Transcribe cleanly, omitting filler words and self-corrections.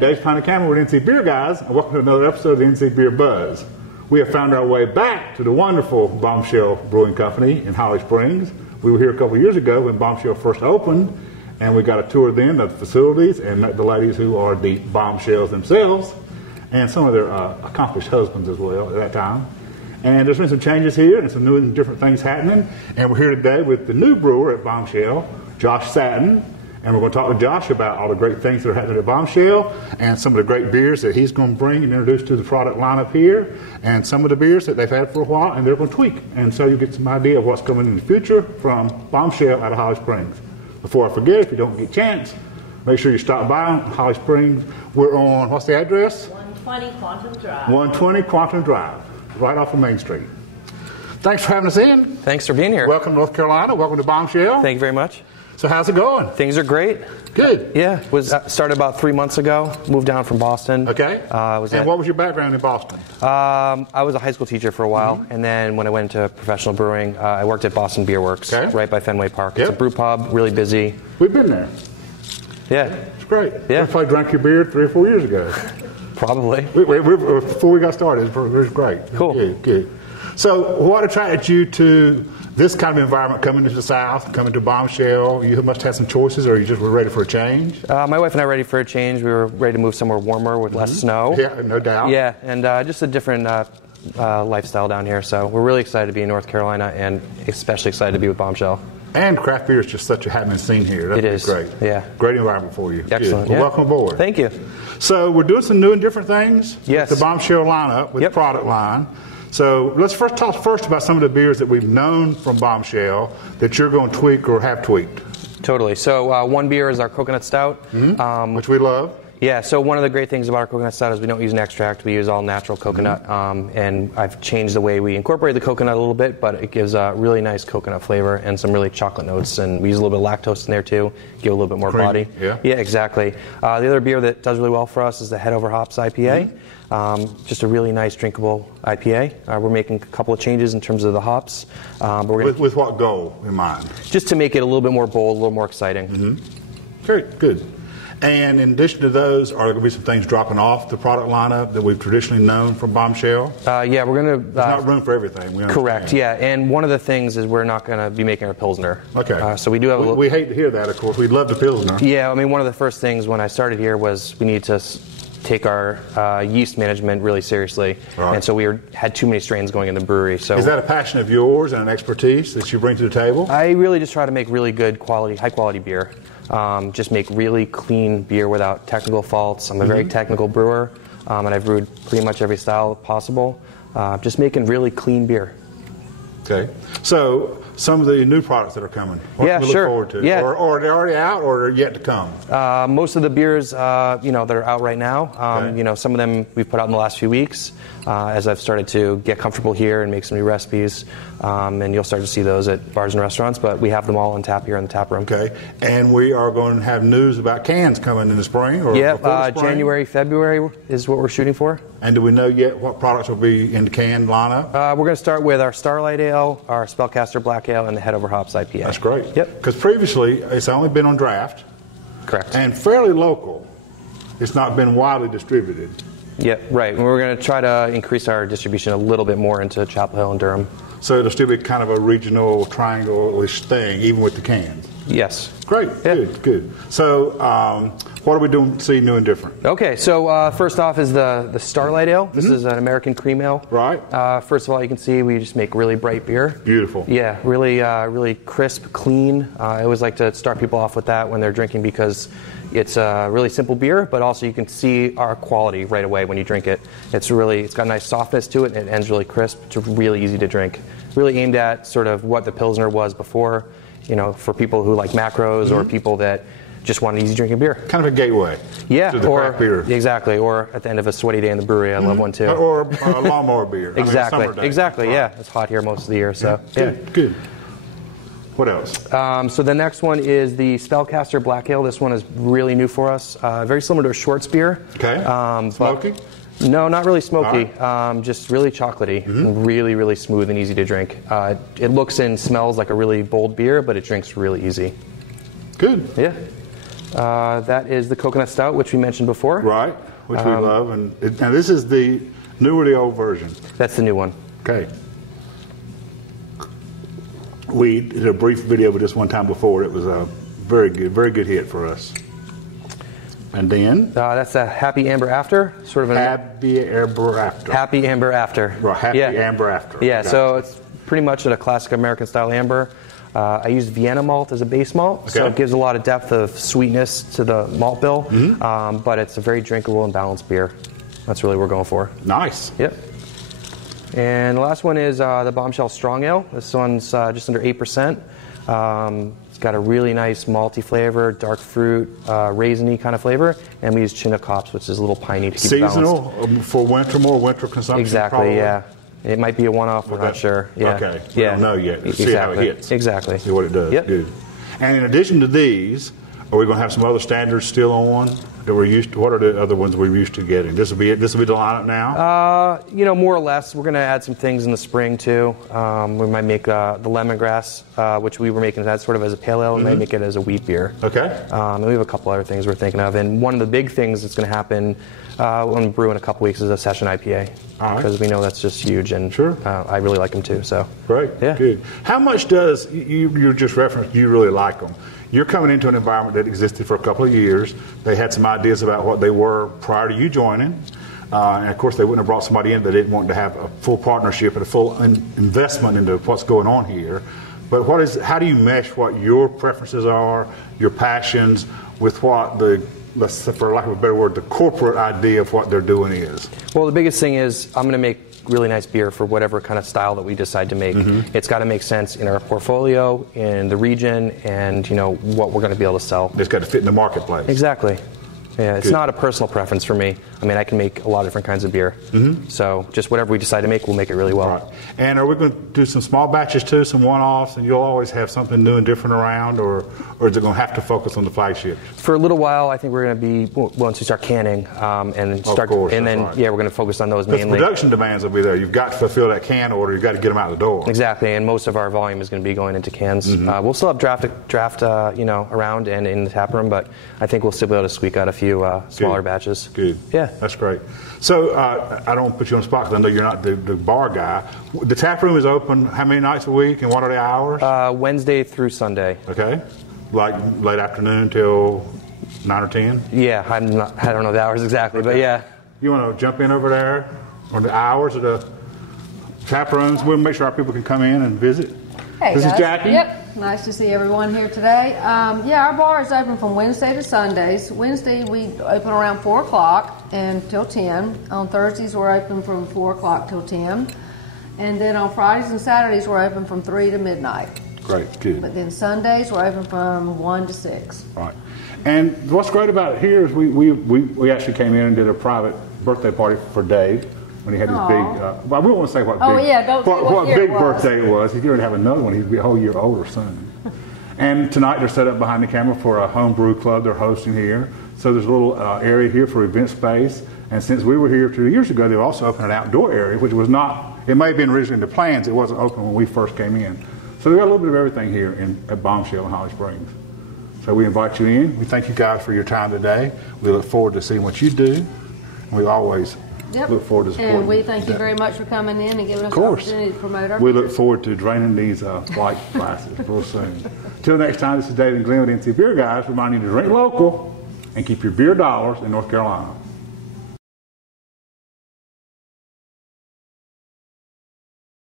Dave Cameron with NC Beer Guys, and welcome to another episode of the NC Beer Buzz. We have found our way back to the wonderful Bombshell Brewing Company in Holly Springs. We were here a couple of years ago when Bombshell first opened, and we got a tour then of the facilities and met the ladies who are the Bombshells themselves, and some of their accomplished husbands as well at that time. And there's been some changes here and some new and different things happening, and we're here today with the new brewer at Bombshell, Josh Sattin. And we're going to talk to Josh about all the great things that are happening at Bombshell and some of the great beers that he's going to bring and introduce to the product lineup here, and some of the beers that they've had for a while and they're going to tweak. And so you get some idea of what's coming in the future from Bombshell out of Holly Springs. Before I forget, if you don't get a chance, make sure you stop by Holly Springs. We're on, what's the address? 120 Quantum Drive. 120 Quantum Drive, right off of Main Street. Thanks for having us in. Thanks for being here. Welcome to North Carolina. Welcome to Bombshell. Thank you very much. So how's it going? Things are great. Good. Yeah, started about 3 months ago. Moved down from Boston. Okay. And what was your background in Boston? I was a high school teacher for a while, and then when I went into professional brewing, I worked at Boston Beer Works, right by Fenway Park. It's a brew pub, really busy. We've been there. Yeah. It's great. Yeah. We probably drank your beer 3 or 4 years ago. Probably. Before we got started, it was great. Cool. Good. So what attracted you to this kind of environment, coming to the South, coming to Bombshell? You must have some choices, or you just were ready for a change? My wife and I were ready for a change. We were ready to move somewhere warmer with less snow. Yeah, no doubt. Yeah, and just a different lifestyle down here. So we're really excited to be in North Carolina, and especially excited to be with Bombshell. And craft beer is just such a happening scene here. That's great. Yeah. Great environment for you. Excellent. Well, welcome aboard. Thank you. So we're doing some new and different things with the Bombshell lineup, with the product line. So let's talk first about some of the beers that we've known from Bombshell that you're going to tweak or have tweaked. Totally. So one beer is our coconut stout. Which we love. Yeah, so one of the great things about our coconut stout is we don't use an extract. We use all natural coconut. And I've changed the way we incorporate the coconut a little bit, but it gives a really nice coconut flavor and some really chocolate notes. And we use a little bit of lactose in there too, give a little bit more body. Yeah, exactly. The other beer that does really well for us is the Head Over Hops IPA. Just a really nice drinkable IPA. We're making a couple of changes in terms of the hops. But we're with what goal in mind? Just to make it a little bit more bold, a little more exciting. Good. And in addition to those, are there going to be some things dropping off the product lineup that we've traditionally known from Bombshell? Yeah, we're going to... There's not room for everything. Correct, yeah. And one of the things is we're not going to be making a Pilsner. Okay. So we do have a little... We hate to hear that, of course. We'd love the Pilsner. Yeah, I mean, one of the first things when I started here was we need to take our yeast management really seriously. Right. And so we had too many strains going in the brewery. So is that a passion of yours and an expertise that you bring to the table? I really just try to make really good quality, high quality beer. Just make really clean beer without technical faults. I'm a very technical brewer, and I've brewed pretty much every style possible. Just making really clean beer. Okay. So some of the new products that are coming, what can we look forward to? Yeah. Or they're already out, or they're yet to come? Most of the beers, that are out right now, some of them we've put out in the last few weeks as I've started to get comfortable here and make some new recipes. And you'll start to see those at bars and restaurants, but we have them all on tap here in the tap room. Okay. And we are going to have news about cans coming in the spring? Or January, February is what we're shooting for. And do we know yet what products will be in the can lineup? We're going to start with our Starlight Ale, our Spellcaster Black Ale, and the Head Over Hops IPA. That's great. Yep. Because previously, it's only been on draft. Correct. And fairly local. It's not been widely distributed. Yeah, right. And we're going to try to increase our distribution a little bit more into Chapel Hill and Durham. So it'll still be kind of a regional, triangle-ish thing, even with the cans? Yes. Great. Yeah. Good. So what are we doing to see new and different? Okay, so first off is the Starlight Ale. This is an American cream ale. Right. First of all, you can see we just make really bright beer. Beautiful. Yeah, really crisp, clean. I always like to start people off with that when they're drinking because it's a really simple beer, but also you can see our quality right away when you drink it. It's got a nice softness to it, and it ends really crisp. It's really easy to drink. Really aimed at sort of what the Pilsner was before, for people who like macros or people that just want an easy drinking beer. Kind of a gateway. Yeah, to the craft beer. Exactly. Or at the end of a sweaty day in the brewery, I love one too. Or a lawnmower beer. Exactly. Right. Yeah, it's hot here most of the year, so Good. What else? So the next one is the Spellcaster Black Ale. This one is really new for us. Very similar to a Schwartz beer. Okay. Smoky? No, not really smoky. Right. Just really chocolatey, really smooth and easy to drink. It looks and smells like a really bold beer, but it drinks really easy. Good. Yeah. That is the coconut stout, which we mentioned before. Right, which we love. And this is the new or the old version? That's the new one. Okay. We did a brief video with this one time before. It was a very good hit for us. And then? That's a Happy Amber After. Sort of Happy Amber After. Happy Amber After. Right, Happy Amber After. Yeah, so it's pretty much a classic American style amber. I use Vienna malt as a base malt, so it gives a lot of depth of sweetness to the malt bill, but it's a very drinkable and balanced beer. That's really what we're going for. Nice. Yep. And the last one is the Bombshell Strong Ale. This one's just under 8%. It's got a really nice malty flavor, dark fruit, raisiny kind of flavor, and we use Chinook hops, which is a little piney to keep it balanced. Seasonal for winter, more winter consumption. Exactly. Probably. Yeah. It might be a one-off. We're not sure. Yeah. Okay. We don't know yet. See how it hits. Exactly. See what it does. Yep. Good. And in addition to these, are we going to have some other standards still on that we're used to? What are the other ones we're used to getting? This will be it. This will be the lineup now. More or less. We're going to add some things in the spring too. We might make the lemongrass, which we were making that sort of as a pale ale. We might make it as a wheat beer. Okay. And we have a couple other things we're thinking of. And one of the big things that's going to happen when we brew in a couple weeks is a session IPA. Because we know that's just huge, and I really like them too. So great, yeah. Good. How much does you just referenced? You really like them. You're coming into an environment that existed for a couple of years. They had some ideas about what they were prior to you joining, and of course they wouldn't have brought somebody in that didn't want to have a full partnership and a full investment into what's going on here. But how do you mesh what your preferences are, your passions, with what for lack of a better word, the corporate idea of what they're doing is? Well, the biggest thing is I'm going to make really nice beer for whatever kind of style that we decide to make. It's got to make sense in our portfolio, in the region, and what we're going to be able to sell. It's got to fit in the marketplace. Exactly. Yeah, it's not a personal preference for me. I mean, I can make a lot of different kinds of beer. So just whatever we decide to make, we'll make it really well. Right. And are we going to do some small batches too, some one-offs, and you'll always have something new and different around, or is it going to have to focus on the flagship? For a little while, I think we're going to be, once we start canning, and start, we're going to focus on those mainly. The production demands will be there. You've got to fulfill that can order. You've got to get them out the door. Exactly, and most of our volume is going to be going into cans. We'll still have draft around and in the tap room, but I think we'll still be able to squeak out a few smaller batches. Good. Yeah. That's great. So I don't put you on the spot because I know you're not the bar guy. The tap room is open how many nights a week, and what are the hours? Wednesday through Sunday. Okay. Like late afternoon till 9 or 10? Yeah, I don't know the hours exactly, but yeah. You want to jump in over there on the hours of the tap rooms? We'll make sure our people can come in and visit. Hey, this guys. is Jackie. Yep. Nice to see everyone here today. Our bar is open from Wednesday to Sundays. Wednesday we open around 4 o'clock until 10. On Thursdays we're open from 4 o'clock till 10. And then on Fridays and Saturdays we're open from 3 to midnight. Great, good. But then Sundays we're open from 1 to 6. Right. And what's great about it here is we actually came in and did a private birthday party for Dave when he had his big, well, we won't say what big birthday it was. He's going to have another one. He'd be a whole year older soon. And tonight they're set up behind the camera for a home brew club they're hosting here. So there's a little area here for event space. And since we were here 2 years ago, they also opened an outdoor area, which was not, it may have been originally in the plans, it wasn't open when we first came in. So they've got a little bit of everything here at Bombshell in Holly Springs. So we invite you in. We thank you guys for your time today. We look forward to seeing what you do. And we always look forward to supporting. And we thank you very much for coming in and giving us the opportunity to promote our We look forward to draining these white glasses real soon. Till next time, this is David and Glenn with NC Beer Guys, reminding you to drink local and keep your beer dollars in North Carolina.